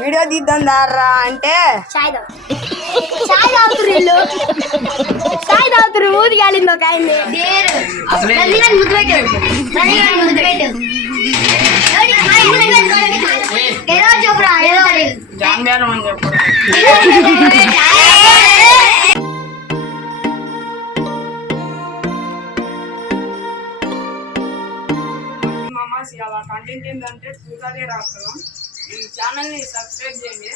Video తీద్దాం దారా అంటే చాయ్ తాగుతురు వీళ్ళు. చాయ్ తాగుతురు. ఊది కాలింది ఒక ఆయన్ని. ముద్దు పెట్టు. ఏదో చెప్పురా. జాంబేరం అని చెప్పు. అలా కంటెంట్ ఏంటంటే చూసాదే రాస్తాం. ఈ ఛానల్ ని సబ్స్క్రైబ్ చేయండి.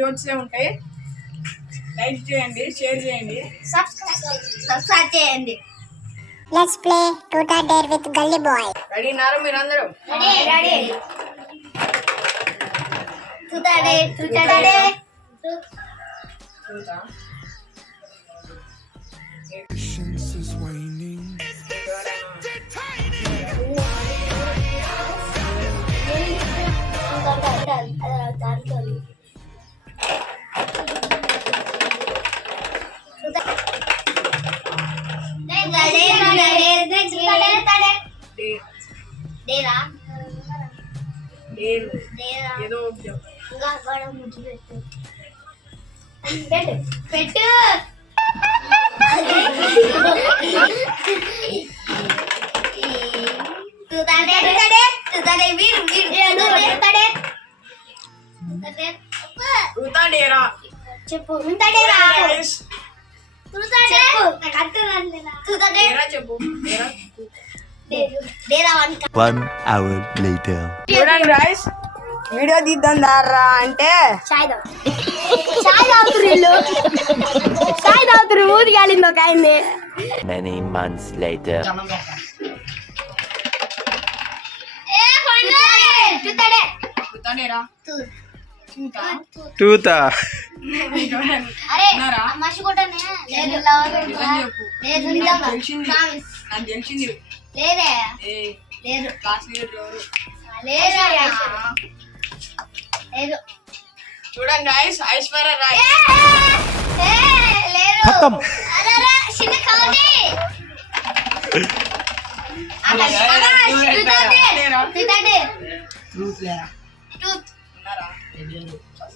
జోక్సే ఉంటాయి. లైక్ చేయండి, షేర్ చేయండి, సబ్స్క్రైబ్ చేయండి. Let's play Truth or Dare with Gully Boy. Ready Nara మీరందరూ? రెడీ. చూతా. ఏదో పెట్టు. చెప్పు. చెప్పు. 1 hour later. చూడండి గాయ్స్, వీడియో తీద్దాం దారా అంటే చాయ్ తాగుతురు వీళ్ళు. చాయ్ తాగుతురు. ఊది కాలింది ఒక ఆయన్ని. Many months later. టూతా అరే ఉన్నారా? మనిషి కొట్టనే లేదు. నాకు తెలిసింది. లేదే లేదు. క్లాస్ లీడర్ ఎవరు? లేదు. చూడండి గాయ్స్, ఐశ్వర్య రాయ్. ఖతం. చిన్న కౌంటీ.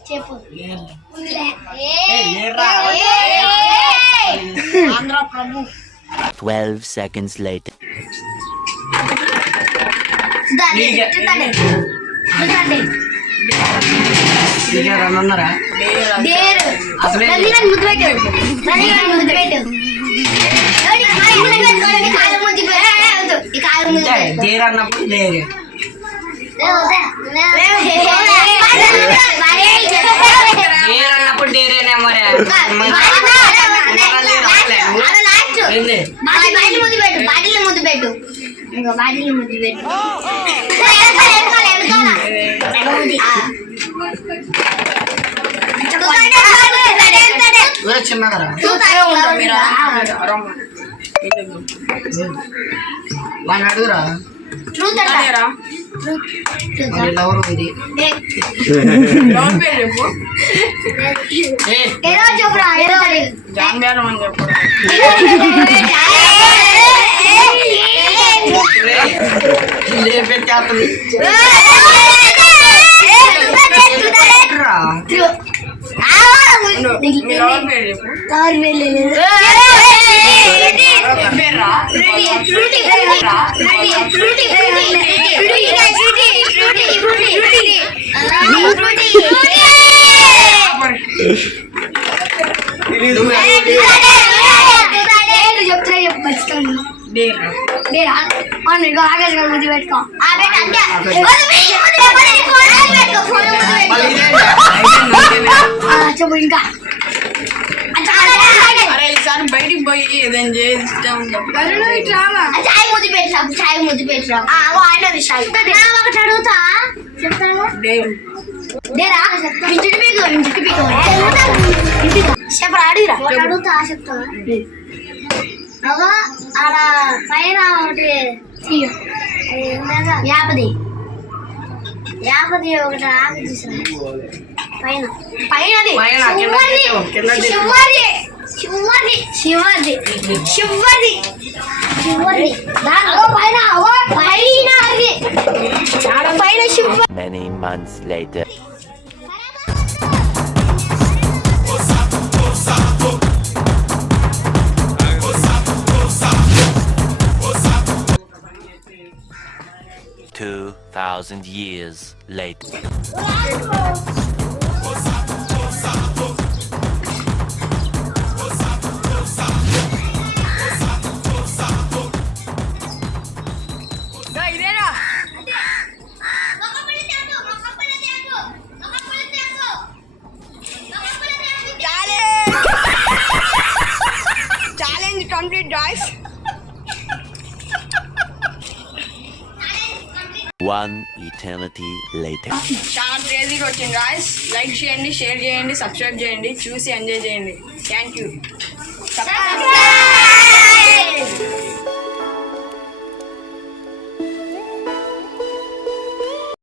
చెప్పు. ఆంధ్ర ప్రభు. 12 seconds later. ఉన్నారా? ముద్దు పెట్టు. డేర్ అన్నప్పుడు డేర్. డేర్ అన్నప్పుడు డేరేనే మరి. బాటిల్ ముద్దు పెట్టు. ఇంకో బాటిల్ ముద్దు పెట్టు. చిన్నదరా వాడిని అడుగురా. ఎవరు ఇది? ఏదో చెప్పురా. జాంబేరం అని చెప్పు. పెట్టేస్తుంది. ఆకాశం ముద్దు పెట్టుకో. చెప్పు. ఇంకా ఈసారి బయటికి పోయి ఏదైనా చేస్తాం. చాయ్ ముద్దు పెట్టరా. చాయ్ ముద్దు పెట్టరా. ఒకటి అడుగుతా. చెప్తాను. చెప్పరా. అడిగిరా. అడుగుతా. చెప్తాను. ఆడ పైన ఒకటి యాపది ఒకటి ఆకు తీసిన పైన శివది పైన Shiva Many months later. Two 2,000 years later. ఇదేనా challenge complete guys. One eternity later. చాలా క్రేజీగా వచ్చింది గాయ్స్. లైక్ చేయండి, షేర్ చేయండి, సబ్స్క్రైబ్ చేయండి, చూసి ఎంజాయ్ చేయండి. Thank you.